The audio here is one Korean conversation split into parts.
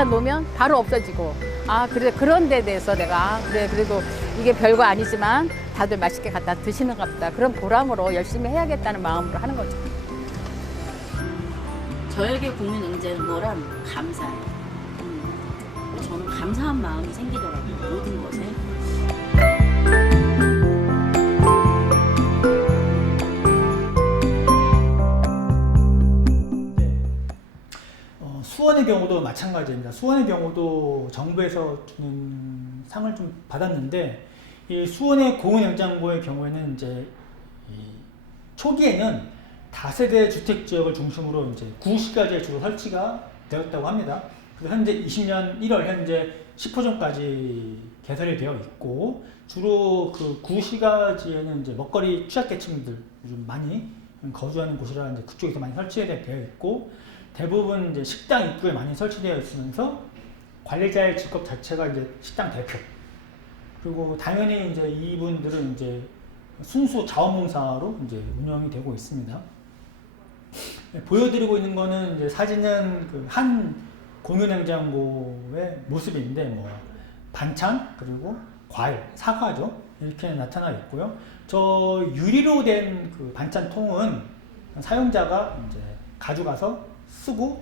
갖다 놓으면 바로 없어지고, 아, 그래, 그런 데 대해서 내가, 아, 그래, 그래도 이게 별거 아니지만 다들 맛있게 갖다 드시는가 보다. 그런 보람으로 열심히 해야겠다는 마음으로 하는 거죠. 저에게 공유냉장고란 감사예요. 저는 감사한 마음이 생기더라고요. 모든 것에. 수원의 경우도 마찬가지입니다. 수원의 경우도 정부에서 주는 상을 좀 받았는데, 이 수원의 공유냉장고의 경우에는 이제 초기에는 다세대 주택 지역을 중심으로 이제 구시가지에 주로 설치가 되었다고 합니다. 그래서 현재 20년 1월 현재 10호점까지 개설이 되어 있고, 주로 그 구시가지에는 이제 먹거리 취약계층들 좀 많이 거주하는 곳이라 이제 그쪽에서 많이 설치되어 있고, 대부분 이제 식당 입구에 많이 설치되어 있으면서 관리자의 직업 자체가 이제 식당 대표. 그리고 당연히 이제 이분들은 이제 순수 자원봉사로 이제 운영이 되고 있습니다. 보여드리고 있는 거는 이제 사진은 그 한 공유냉장고의 모습인데, 뭐 반찬 그리고 과일, 사과죠, 이렇게 나타나 있고요. 저 유리로 된 그 반찬통은 사용자가 이제 가져가서 쓰고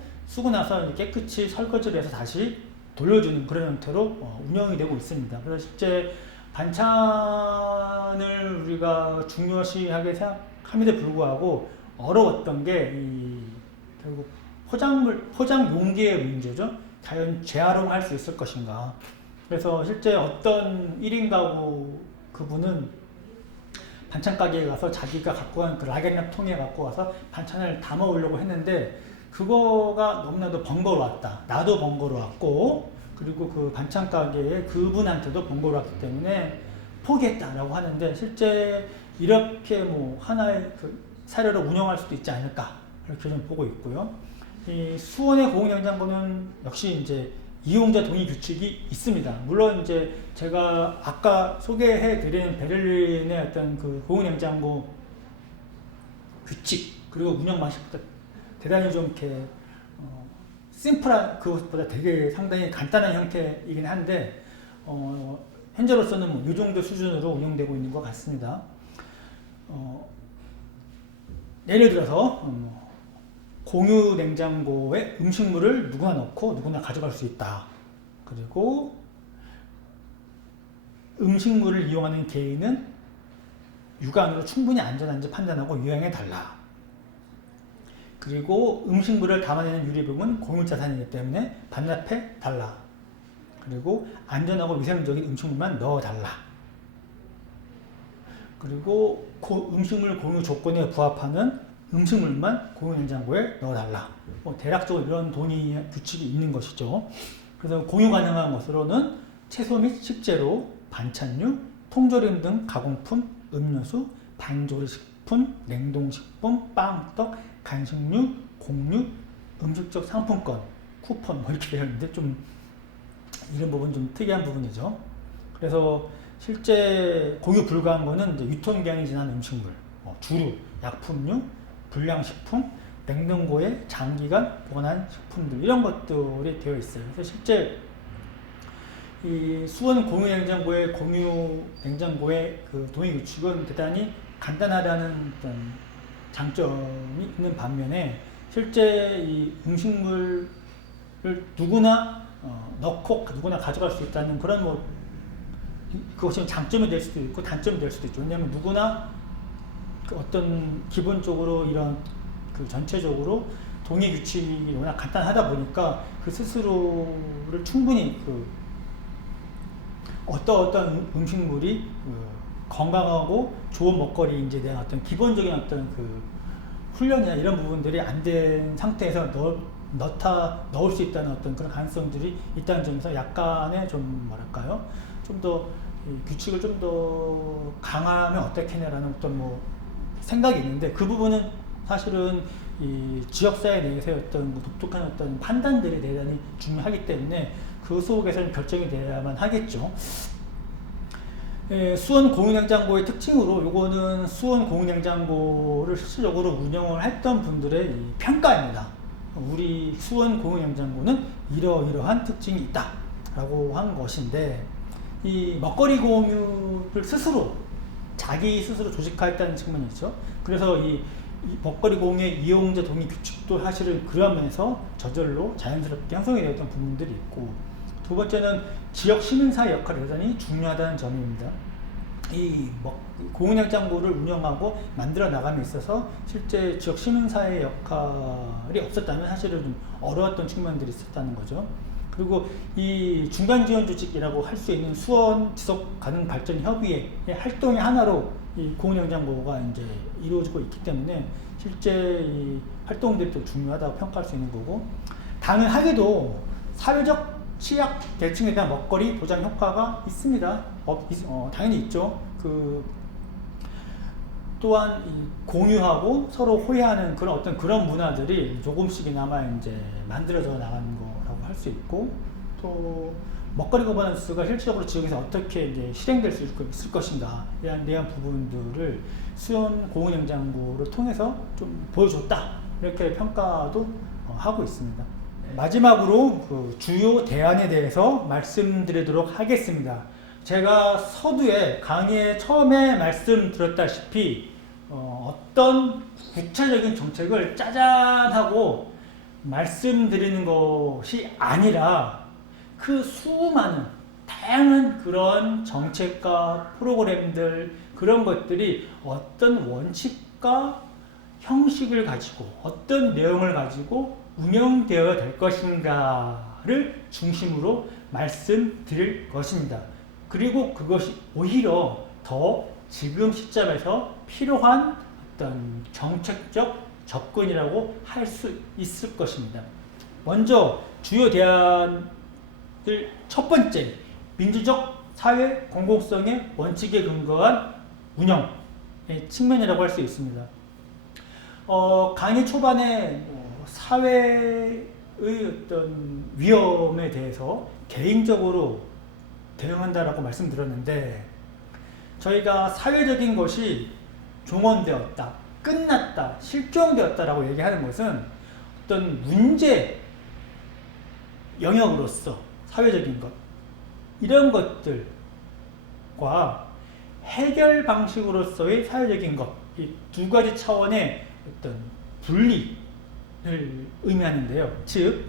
나서 깨끗이 설거지를 해서 다시 돌려주는 그런 형태로 운영이 되고 있습니다. 그래서 실제 반찬을 우리가 중요시하게 생각함에도 불구하고 어려웠던 게 결국 포장 용기의 문제죠. 과연 재활용할 수 있을 것인가. 그래서 실제 어떤 1인 가구 그분은 반찬 가게에 가서 자기가 갖고 간 그 락앤랩 통에 갖고 와서 반찬을 담아 오려고 했는데, 그거가 너무나도 번거로웠다. 나도 번거로웠고, 그리고 그 반찬 가게의 그분한테도 번거로웠기 때문에 포기했다라고 하는데, 실제 이렇게 뭐 하나의 그 사례로 운영할 수도 있지 않을까, 이렇게 좀 보고 있고요. 이 수원의 공유냉장고는 역시 이제 이용자 동의 규칙이 있습니다. 물론 이제 제가 아까 소개해드린 베를린의 어떤 그 공유냉장고 규칙 그리고 운영 방식보다 대단히 좀 이렇게 심플한 그것보다 되게 상당히 간단한 형태이긴 한데, 현재로서는 뭐 이 정도 수준으로 운영되고 있는 것 같습니다. 예를 들어서 공유 냉장고에 음식물을 누구나 넣고 누구나 가져갈 수 있다. 그리고 음식물을 이용하는 개인은 육안으로 충분히 안전한지 판단하고 유형해 달라. 그리고 음식물을 담아내는 유리병은 공유자산이기 때문에 반납해 달라. 그리고 안전하고 위생적인 음식물만 넣어 달라. 그리고 음식물 공유 조건에 부합하는 음식물만 공유냉장고에 넣어달라. 대략적으로 이런 동의 규칙이 있는 것이죠. 그래서 공유 가능한 것으로는 채소 및 식재료, 반찬류, 통조림 등 가공품, 음료수, 반조리식품, 냉동식품, 빵, 떡, 간식류, 공유, 음식적 상품권, 쿠폰 뭐 이렇게 되어 있는데 좀 이런 부분 좀 특이한 부분이죠. 그래서 실제 공유 불가한 거는 이제 유통기한이 지난 음식물, 주류, 약품류, 불량식품, 냉동고에 장기간 보관한 식품들, 이런 것들이 되어 있어요. 그래서 실제 이 수원 공유냉장고의 공유냉장고의 그 동의 규칙은 대단히 간단하다는 어떤 장점이 있는 반면에, 실제 이 음식물을 누구나 넣고 누구나 가져갈 수 있다는 그런 뭐 그것이 장점이 될 수도 있고 단점이 될 수도 있죠. 왜냐하면 누구나 그 어떤 기본적으로 이런 그 전체적으로 동의 규칙이 워낙 간단하다 보니까 그 스스로를 충분히 그 어떤 음식물이 건강하고 좋은 먹거리인지에 대한 어떤 기본적인 어떤 그 훈련이나 이런 부분들이 안 된 상태에서 넣을 수 있다는 어떤 그런 가능성들이 있다는 점에서 약간의 좀 뭐랄까요, 좀 더 규칙을 좀 더 강화하면 어떻겠냐라는 어떤 뭐 생각이 있는데, 그 부분은 사실은 이 지역사회 내에서의 어떤 뭐 독특한 어떤 판단들이 대단히 중요하기 때문에 그 속에서는 결정이 돼야만 하겠죠. 수원 공유냉장고의 특징으로, 요거는 수원 공유냉장고를 실질적으로 운영을 했던 분들의 이 평가입니다. 우리 수원 공유냉장고는 이러이러한 특징이 있다 라고 한 것인데, 이 먹거리 공유를 스스로 자기 스스로 조직화했다는 측면이 있죠. 그래서 이 먹거리 공유의 이용자 동의 규칙도 사실은 그런 면에서 저절로 자연스럽게 형성이 되었던 부분들이 있고, 두 번째는 지역 시민사회 역할이 대단히 중요하다는 점입니다. 이 공유냉장고를 운영하고 만들어 나감에 있어서 실제 지역 시민사회 역할이 없었다면 사실은 좀 어려웠던 측면들이 있었다는 거죠. 그리고 이 중간지원조직이라고 할 수 있는 수원 지속가능발전협의회 활동의 하나로 이 공유냉장고가 이제 이루어지고 있기 때문에 실제 이 활동들이 또 중요하다고 평가할 수 있는 거고, 당연하게도 사회적 취약 계층에 대한 먹거리 보장 효과가 있습니다. 당연히 있죠. 또한 공유하고 서로 호혜하는 그런 문화들이 조금씩이나마 이제 만들어져 나가는 거라고 할 수 있고, 또 먹거리 거버넌스가 실질적으로 지역에서 어떻게 이제 실행될 수 있을 것인가에 대한 부분들을 수원 공유냉장고를 통해서 좀 보여줬다, 이렇게 평가도 하고 있습니다. 마지막으로 그 주요 대안에 대해서 말씀드리도록 하겠습니다. 제가 서두에 강의에 처음에 말씀드렸다시피 어떤 구체적인 정책을 짜잔하고 말씀드리는 것이 아니라 그 수많은 다양한 그런 정책과 프로그램들, 그런 것들이 어떤 원칙과 형식을 가지고 어떤 내용을 가지고 운영되어야 될 것인가를 중심으로 말씀드릴 것입니다. 그리고 그것이 오히려 더 지금 시점에서 필요한 어떤 정책적 접근이라고 할 수 있을 것입니다. 먼저 주요 대안들 첫 번째, 민주적 사회 공공성의 원칙에 근거한 운영의 측면이라고 할 수 있습니다. 강의 초반에 사회의 어떤 위험에 대해서 개인적으로 대응한다라고 말씀드렸는데, 저희가 사회적인 것이 종언되었다, 끝났다, 실종되었다라고 얘기하는 것은 어떤 문제 영역으로서 사회적인 것, 이런 것들과 해결 방식으로서의 사회적인 것, 이 두 가지 차원의 어떤 분리를 의미하는데요. 즉,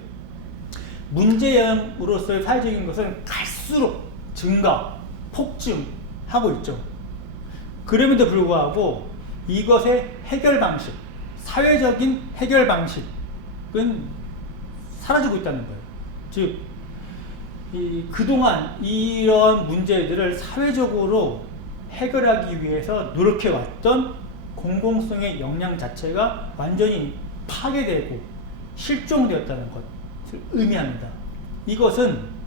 문제형으로서의 사회적인 것은 갈수록 증가, 폭증하고 있죠. 그럼에도 불구하고 이것의 해결 방식, 사회적인 해결 방식은 사라지고 있다는 거예요. 즉, 그동안 이런 문제들을 사회적으로 해결하기 위해서 노력해왔던 공공성의 역량 자체가 완전히 파괴되고 실종되었다는 것을 의미합니다. 이것은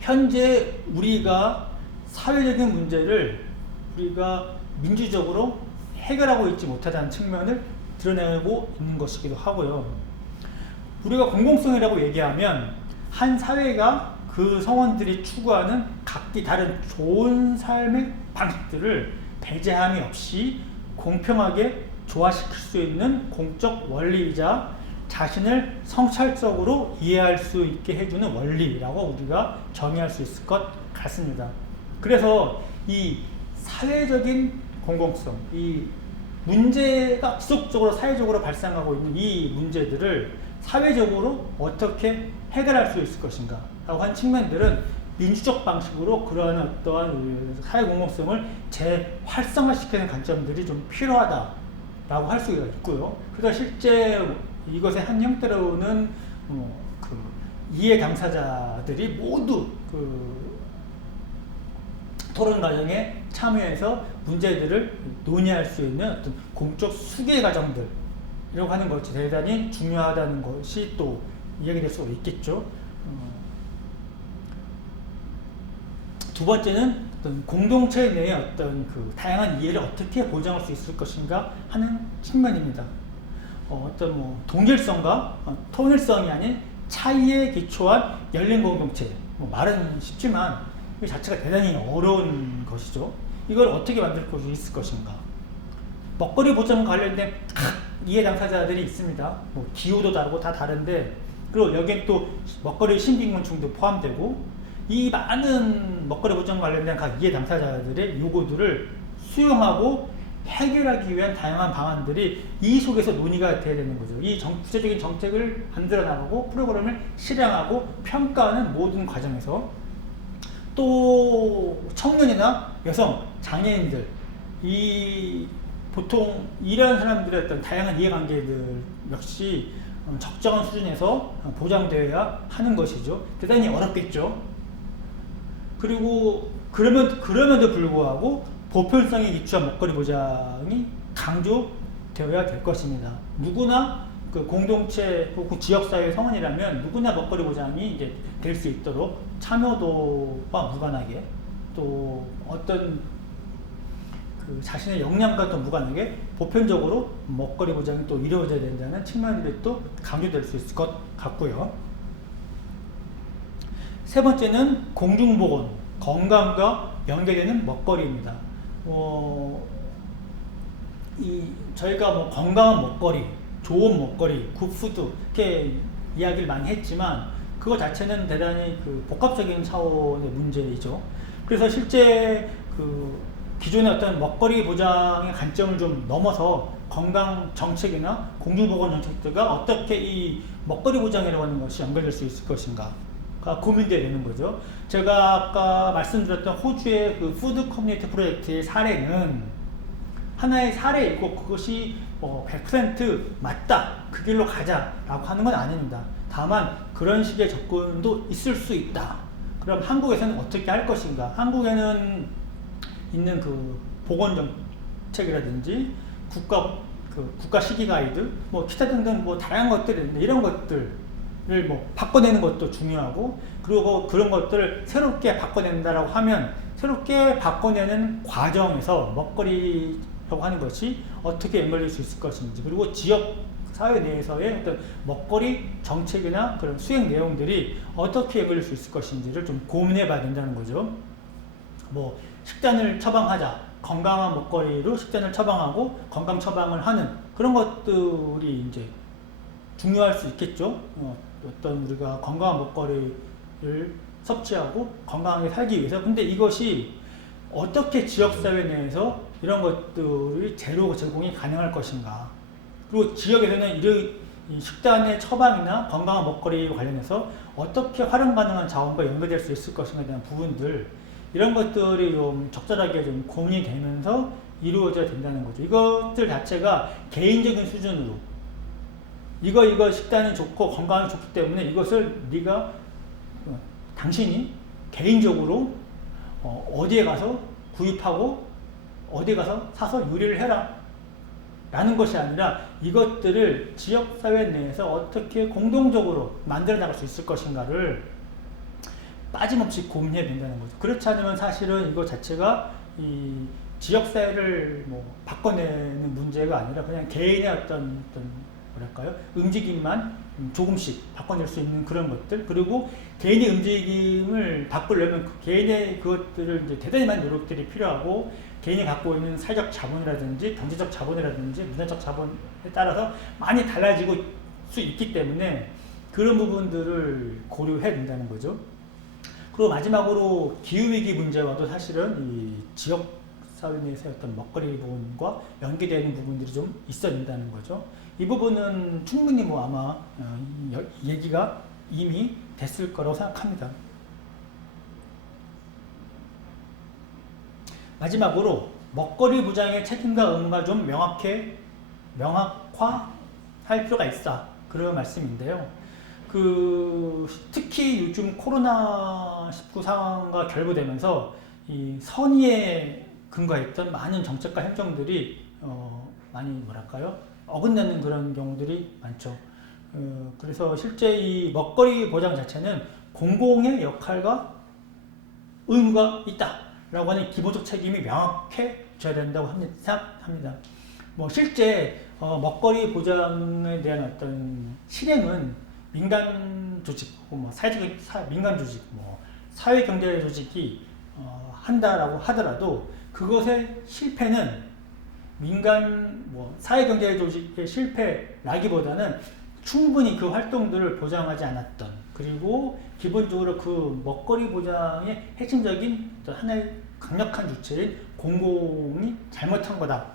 현재 우리가 사회적인 문제를 우리가 민주적으로 해결하고 있지 못하다는 측면을 드러내고 있는 것이기도 하고요. 우리가 공공성이라고 얘기하면 한 사회가 그 성원들이 추구하는 각기 다른 좋은 삶의 방식들을 배제함이 없이 공평하게 조화시킬 수 있는 공적 원리이자 자신을 성찰적으로 이해할 수 있게 해주는 원리라고 우리가 정의할 수 있을 것 같습니다. 그래서 이 사회적인 공공성, 이 문제가 지속적으로 사회적으로 발생하고 있는 이 문제들을 사회적으로 어떻게 해결할 수 있을 것인가 라고 한 측면들은 민주적 방식으로 그러한 어떠한 사회 공공성을 재활성화시키는 관점들이 좀 필요하다라고 할 수가 있고요. 그래서 실제 이것의 한 형태로는 이해 당사자들이 모두 토론 과정에 참여해서 문제들을 논의할 수 있는 어떤 공적 수계 과정들, 이라고 하는 것이 대단히 중요하다는 것이 또 이야기될 수가 있겠죠. 두 번째는 어떤 공동체 내의 어떤 다양한 이해를 어떻게 보장할 수 있을 것인가 하는 측면입니다. 어떤 동질성과 통일성이 아닌 차이에 기초한 열린 공동체. 말은 쉽지만 이 자체가 대단히 어려운 것이죠. 이걸 어떻게 만들 수 있을 것인가. 먹거리 보장 관련된 이해 당사자들이 있습니다. 뭐 기호도 다르고 다 다른데, 그리고 여기에 또 먹거리 신빙곤충도 포함되고, 이 많은 먹거리 보장 관련된 각 이해 당사자들의 요구들을 수용하고 해결하기 위한 다양한 방안들이 이 속에서 논의가 돼야 되는 거죠. 이 구체적인 정책을 만들어 나가고 프로그램을 실행하고 평가하는 모든 과정에서, 또 청년이나 여성, 장애인들, 이 보통 이런 사람들의 어떤 다양한 이해관계들 역시 적정한 수준에서 보장되어야 하는 것이죠. 대단히 어렵겠죠. 그리고 그럼에도 불구하고 보편성에 기초한 먹거리 보장이 강조되어야 될 것입니다. 누구나 그 공동체 혹은 지역사회 성원이라면 누구나 먹거리 보장이 이제 될 수 있도록 참여도와 무관하게, 또 어떤 그 자신의 역량과 또 무관하게 보편적으로 먹거리 보장이 또 이루어져야 된다는 측면들이 또 강조될 수 있을 것 같고요. 세 번째는 공중보건, 건강과 연계되는 먹거리입니다. 저희가 뭐 건강한 먹거리, 좋은 먹거리, 굿푸드 이렇게 이야기를 많이 했지만 그거 자체는 대단히 그 복합적인 차원의 문제이죠. 그래서 실제 그 기존의 어떤 먹거리 보장의 관점을 좀 넘어서 건강 정책이나 공중보건 정책들과 어떻게 이 먹거리 보장이라고 하는 것이 연결될 수 있을 것인가가 고민되어야 되는 거죠. 제가 아까 말씀드렸던 호주의 그 푸드 커뮤니티 프로젝트의 사례는 하나의 사례이고 그것이 100% 맞다, 그 길로 가자라고 하는 건 아닙니다. 다만 그런 식의 접근도 있을 수 있다. 그럼 한국에서는 어떻게 할 것인가? 한국에는 있는 그 보건 정책이라든지 국가 시기 가이드, 뭐 기타 등등 뭐 다양한 것들이 있는데 이런 것들을 뭐 바꿔내는 것도 중요하고, 그리고 그런 것들을 새롭게 바꿔낸다라고 하면 새롭게 바꿔내는 과정에서 먹거리라고 하는 것이 어떻게 연결될 수 있을 것인지, 그리고 지역 사회 내에서의 어떤 먹거리 정책이나 그런 수행 내용들이 어떻게 연결될 수 있을 것인지를 좀 고민해 봐야 된다는 거죠. 뭐 식단을 처방하자, 건강한 먹거리로 식단을 처방하고 건강 처방을 하는 그런 것들이 이제 중요할 수 있겠죠. 어떤 우리가 건강한 먹거리를 섭취하고 건강하게 살기 위해서. 근데 이것이 어떻게 지역사회 내에서 이런 것들이 재료 제공이 가능할 것인가. 그리고 지역에서는 이 식단의 처방이나 건강한 먹거리 관련해서 어떻게 활용 가능한 자원과 연결될 수 있을 것인가에 대한 부분들, 이런 것들이 좀 적절하게 좀 고민이 되면서 이루어져야 된다는 거죠. 이것들 자체가 개인적인 수준으로 이거 식단이 좋고 건강이 좋기 때문에 이것을 네가 당신이 개인적으로 어디에 가서 구입하고 어디에 가서 사서 요리를 해라 라는 것이 아니라 이것들을 지역사회 내에서 어떻게 공동적으로 만들어 나갈 수 있을 것인가를 빠짐없이 고민해야 된다는 거죠. 그렇지 않으면 사실은 이거 자체가 이 지역사회를 뭐 바꿔내는 문제가 아니라 그냥 개인의 어떤 뭐랄까요? 움직임만 조금씩 바꿔낼 수 있는 그런 것들, 그리고 개인의 움직임을 바꾸려면 그 개인의 그것들을 이제 대단히 많은 노력들이 필요하고, 개인이 갖고 있는 사회적 자본이라든지 경제적 자본이라든지 문화적 자본에 따라서 많이 달라지고 수 있기 때문에 그런 부분들을 고려해야 된다는 거죠. 그리고 마지막으로 기후위기 문제와도 사실은 이 지역사회 내에서의 어떤 먹거리 부분과 연계되는 부분들이 좀 있어야 된다는 거죠. 이 부분은 충분히 뭐 아마 얘기가 이미 됐을 거라고 생각합니다. 마지막으로 먹거리 보장의 책임과 의무가 좀 명확화할 필요가 있다, 그런 말씀인데요. 특히 요즘 코로나19 상황과 결부되면서 이 선의에 근거했던 많은 정책과 행정들이 많이 뭐랄까요? 어긋나는 그런 경우들이 많죠. 그래서 실제 이 먹거리 보장 자체는 공공의 역할과 의무가 있다라고 하는 기본적 책임이 명확해져야 된다고 생각합니다. 뭐 실제 먹거리 보장에 대한 어떤 실행은 민간 조직, 뭐 민간 조직, 뭐 사회 경제 조직이 한다라고 하더라도 그것의 실패는 민간 사회경제 조직의 실패라기보다는 충분히 그 활동들을 보장하지 않았던, 그리고 기본적으로 그 먹거리 보장의 핵심적인 하나의 강력한 주체인 공공이 잘못한 거다,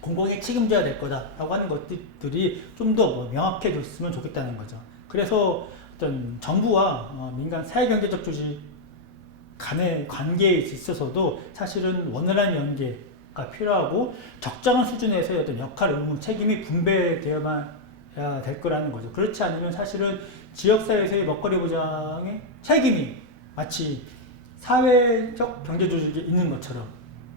공공이 책임져야 될 거다라고 하는 것들이 좀 더 명확해졌으면 좋겠다는 거죠. 그래서 어떤 정부와 민간 사회경제적 조직 간의 관계에 있어서도 사실은 원활한 연계가 필요하고 적정한 수준에서의 어떤 역할, 의무, 책임이 분배되어야 될 거라는 거죠. 그렇지 않으면 사실은 지역사회에서의 먹거리 보장의 책임이 마치 사회적 경제조직에 있는 것처럼,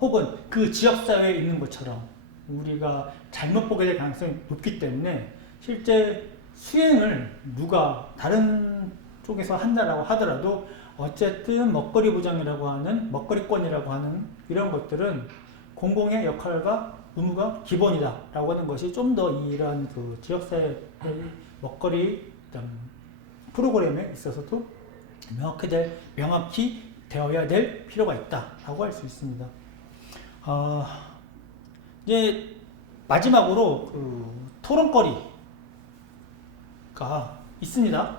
혹은 그 지역사회에 있는 것처럼 우리가 잘못 보게 될 가능성이 높기 때문에, 실제 수행을 누가 다른 쪽에서 한다라고 하더라도 어쨌든 먹거리 보장이라고 하는, 먹거리권이라고 하는 이런 것들은 공공의 역할과 의무가 기본이다라고 하는 것이 좀 더 이런 그 지역사회의 먹거리 프로그램에 있어서도 명확히 되어야 될 필요가 있다라고 할 수 있습니다. 이제 마지막으로 그 토론거리가 있습니다.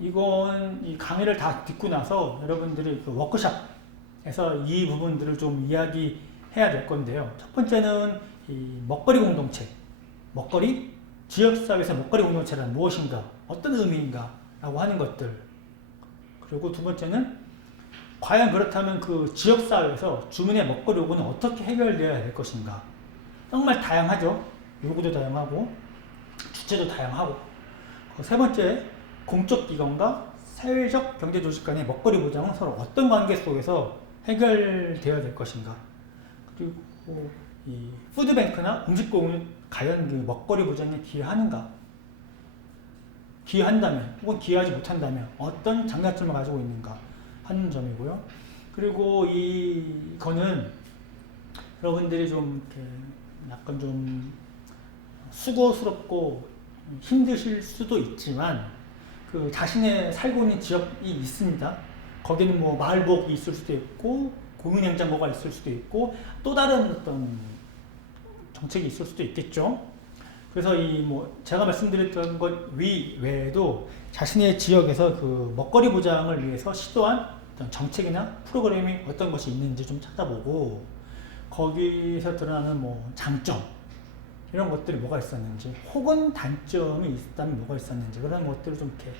이건 이 강의를 다 듣고 나서 여러분들이 그 워크숍에서 이 부분들을 좀 이야기해야 될 건데요. 첫 번째는 이 먹거리 공동체, 지역사회에서 먹거리 공동체란 무엇인가, 어떤 의미인가 라고 하는 것들. 그리고 두 번째는 과연 그렇다면 그 지역사회에서 주민의 먹거리 요구는 어떻게 해결되어야 될 것인가. 정말 다양하죠. 요구도 다양하고 주체도 다양하고. 세 번째, 공적 기관과 사회적 경제 조직 간의 먹거리 보장은 서로 어떤 관계 속에서 해결되어야 될 것인가. 그리고 이 푸드뱅크나 음식공은 과연 그 먹거리 보장에 기여하는가. 기여한다면 혹은 기여하지 못한다면 어떤 장단점을 가지고 있는가 하는 점이고요. 그리고 이거는 여러분들이 좀 이렇게 약간 좀 수고스럽고 힘드실 수도 있지만, 그 자신의 살고 있는 지역이 있습니다. 거기는 뭐 마을복이 있을 수도 있고 공유냉장고가 있을 수도 있고 또 다른 어떤 정책이 있을 수도 있겠죠. 그래서 제가 말씀드렸던 것 외에도 자신의 지역에서 그 먹거리 보장을 위해서 시도한 어떤 정책이나 프로그램이 어떤 것이 있는지 좀 찾아보고, 거기서 드러나는 장점, 이런 것들이 뭐가 있었는지, 혹은 단점이 있다면 뭐가 있었는지, 그런 것들을 좀 이렇게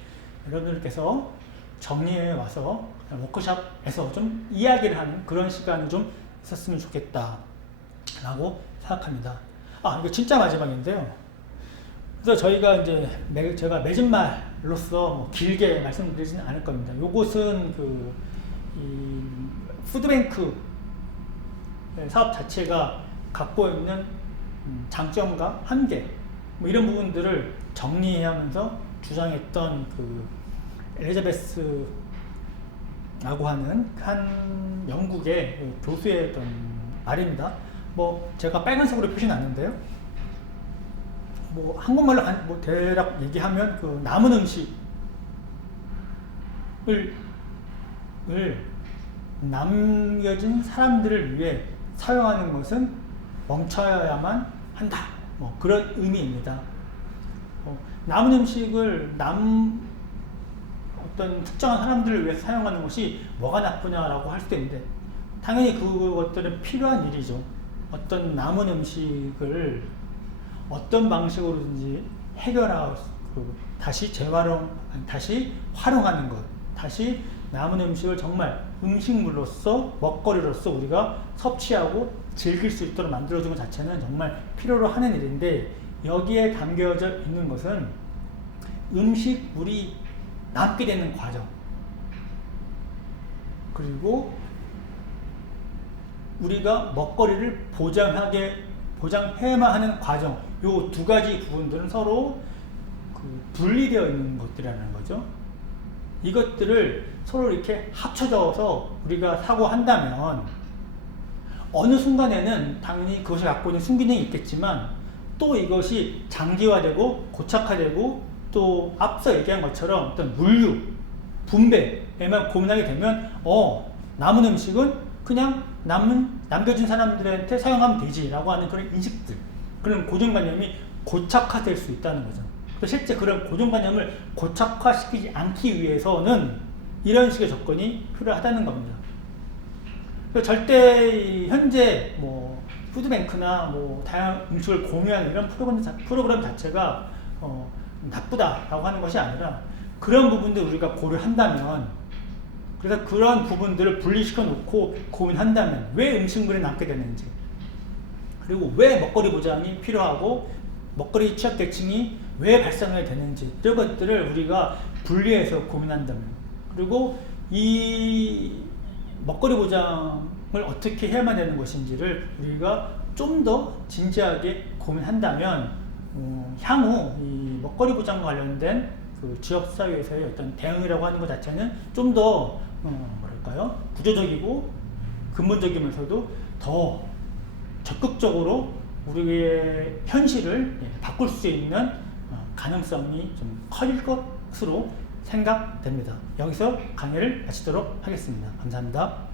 여러분들께서 정리해 와서 워크숍에서 좀 이야기를 하는 그런 시간이 좀 있었으면 좋겠다라고 생각합니다. 이거 진짜 마지막인데요. 그래서 저희가 이제 제가 맺은 말로서 길게 말씀드리지는 않을 겁니다. 요것은 이 푸드뱅크 사업 자체가 갖고 있는 장점과 한계, 이런 부분들을 정리하면서 주장했던 그 엘리자베스라고 하는 한 영국의 교수의 어떤 말입니다. 제가 빨간색으로 표시놨는데요. 한국말로 대략 얘기하면 그 남은 음식을 남겨진 사람들을 위해 사용하는 것은 멈춰야만 한다. 그런 의미입니다. 남은 음식을 어떤 특정한 사람들을 위해 사용하는 것이 뭐가 나쁘냐라고 할 수도 있는데, 당연히 그것들은 필요한 일이죠. 어떤 남은 음식을 어떤 방식으로든지 해결하고 다시 재활용, 다시 활용하는 것, 다시 남은 음식을 정말 음식물로서, 먹거리로서 우리가 섭취하고 즐길 수 있도록 만들어주는 것 자체는 정말 필요로 하는 일인데, 여기에 담겨져 있는 것은 음식물이 남게 되는 과정, 그리고 우리가 먹거리를 보장해야만 하는 과정, 요 두 가지 부분들은 서로 분리되어 있는 것들이라는 거죠. 이것들을 서로 이렇게 합쳐져서 우리가 사고한다면 어느 순간에는 당연히 그것이 갖고 있는 순기능이 있겠지만, 또 이것이 장기화되고 고착화되고, 또 앞서 얘기한 것처럼 어떤 물류, 분배에만 고민하게 되면 남은 음식은 그냥 남겨진 사람들한테 사용하면 되지라고 하는 그런 인식들, 그런 고정관념이 고착화될 수 있다는 거죠. 실제 그런 고정관념을 고착화시키지 않기 위해서는 이런 식의 조건이 필요하다는 겁니다. 절대 현재 뭐 푸드뱅크나 뭐 다양한 음식을 공유하는 이런 프로그램 자체가 나쁘다라고 하는 것이 아니라 그런 부분들 우리가 고려한다면, 그래서 그런 부분들을 분리시켜 놓고 고민한다면 왜 음식물이 남게 되는지, 그리고 왜 먹거리 보장이 필요하고 먹거리 취약계층이 왜 발생하게 되는지, 이런 것들을 우리가 분리해서 고민한다면, 그리고 이 먹거리 보장을 어떻게 해야만 되는 것인지를 우리가 좀 더 진지하게 고민한다면 향후 이 먹거리 보장과 관련된 그 지역사회에서의 어떤 대응이라고 하는 것 자체는 좀 더 뭐랄까요, 구조적이고 근본적이면서도 더 적극적으로 우리의 현실을 바꿀 수 있는 가능성이 좀 커질 것으로 생각됩니다. 여기서 강의를 마치도록 하겠습니다. 감사합니다.